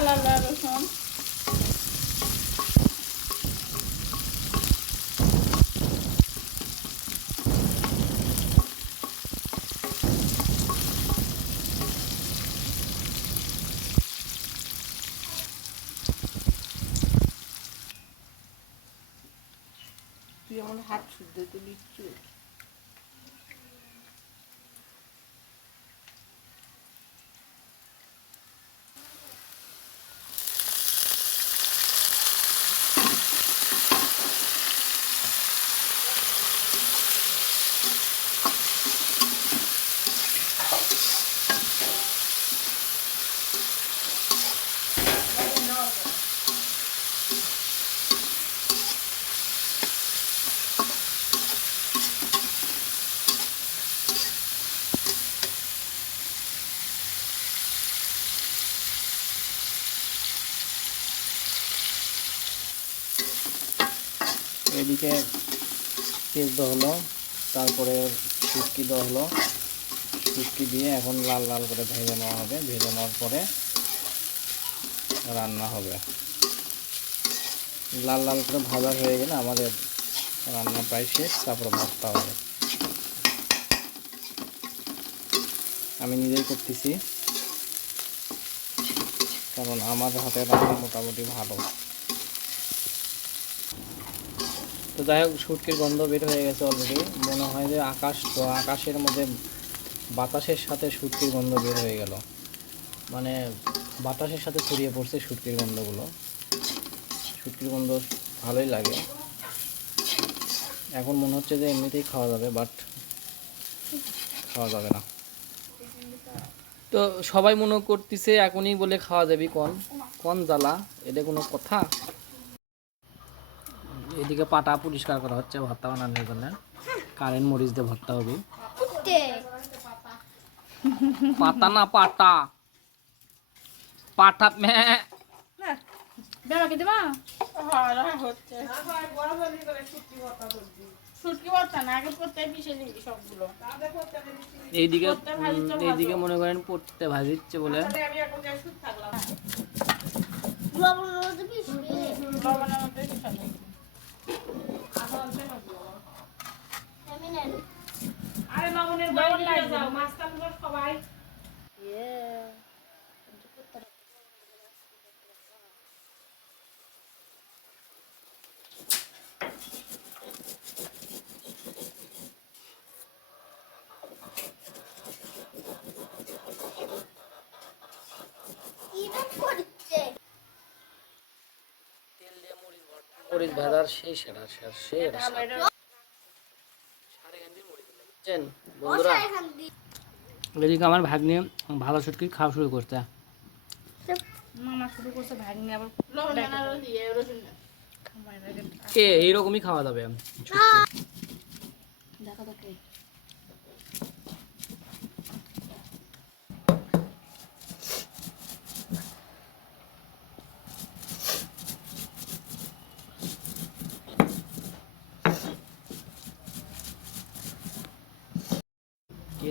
আল্লাহ আল্লাহ রসুন তুই আমার হাত শুদ্ধ তো এদিকে পেঁয়াজ হলো, তারপরে শুটকি দেওয়া হলো। শুটকি দিয়ে এখন লাল লাল করে ভেজে নেওয়া হবে। ভেজে নেওয়ার পরে রান্না হবে। লাল লাল করে ভাজা হয়ে গেলে আমাদের রান্না প্রায় শেষ, তারপরে ভর্তা হবে। আমি নিজেই করতেছি, কারণ আমার হাতের রান্না মোটামুটি ভালো। তো যাই হোক, শুটকির গন্ধ বের হয়ে গেছে অলরেডি মনে হয় যে আকাশ তো আকাশের মধ্যে বাতাসের সাথে শুটকির গন্ধ বের হয়ে গেল। মানে বাতাসের সাথে ছড়িয়ে পড়ছে শুটকির গন্ধগুলো। শুটকির গন্ধ ভালোই লাগে। এখন মনে হচ্ছে যে এমনিতেই খাওয়া যাবে বাট খাওয়া যাবে না। তো সবাই মনে করতেছে এখনই বলে খাওয়া যাবে, কোন। কোন জ্বালা, এটা কোনো কথা? এদিকে পাটা পরিষ্কার করা হচ্ছে ভর্তা বানানোর জন্য। কারেন্ট মরিচ দিয়ে ভর্তা হবে। পাতা না পাটা? পাটা মে। বেড়াকে দেবা? হ্যাঁ হচ্ছে। শুটকি ভর্তা না আগে করতে পিছিয়ে দিবি সবগুলো। এইদিকে পড়তে ভাজছে উম, এইদিকে মনে করেন পড়তে ভাজিচ্ছে বলে। আমি লবণের আরে নিয়ে যাও মাছ টানবো সবাই। মরিচ ভাজার সেই সেরা সেরা বুঝছেন? বন্ধুরা এদিকে আমার ভাগ্নে ভালো ছুটকি খাওয়া শুরু করতে মামা শুরু করছে ভাগ্নি আবার এইরকমই খাওয়া যাবে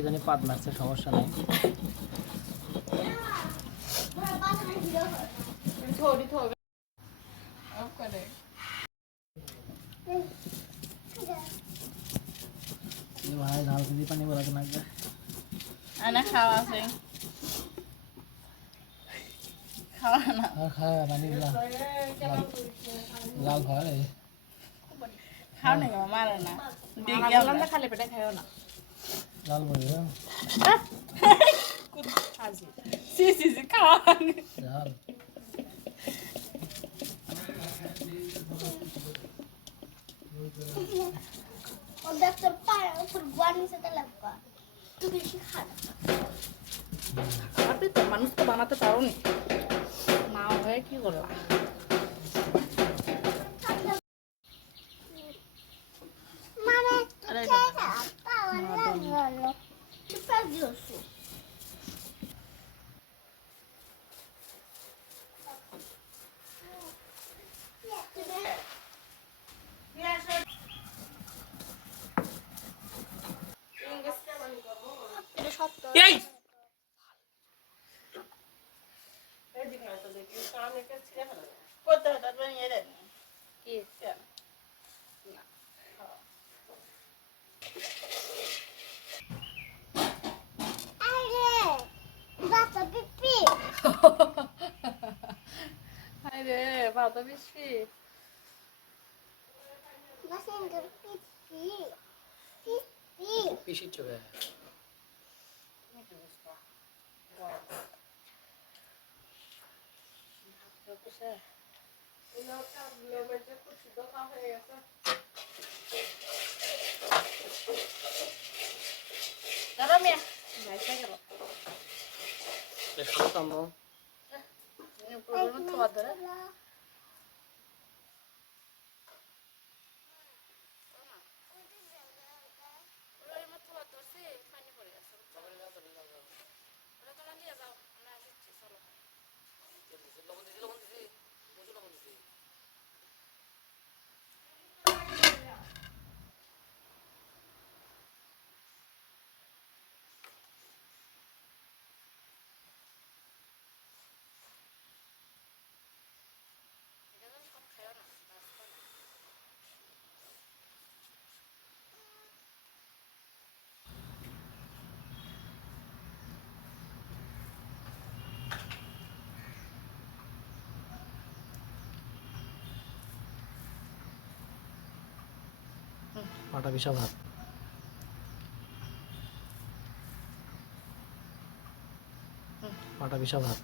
জানি পাত মারছে সমস্যা নাই। ভাই ঝাল খুঁজি পানি বলা তো লাগবে আনা খাওয়া আছে। খাওয়া না। খায় পানি লাল হয় খাও না মারে না। খালি পেটে খাও না। লাল খাজি সি সি সি খাওয়া ঝাল ওদের তোর পায়ে তোর গোয়ানি সাথে লাগবা তুই বেশি খা না। তো মানুষ তো বানাতে পারো নি মা হয়ে কি করলা মানে আরে তুই না পাওয়া লাগল তুই পাস দিওসু এটা সত্য এই এই দিকে হয়তো দেখি বাটা বেশি. পিসির চোখে দাঁড়া মেয়ে ভাইসা গেল শান্ত আম্মু প্রবলেম তোমার ধরে পাটা পিসা ভাত পাটা পিসা ভাত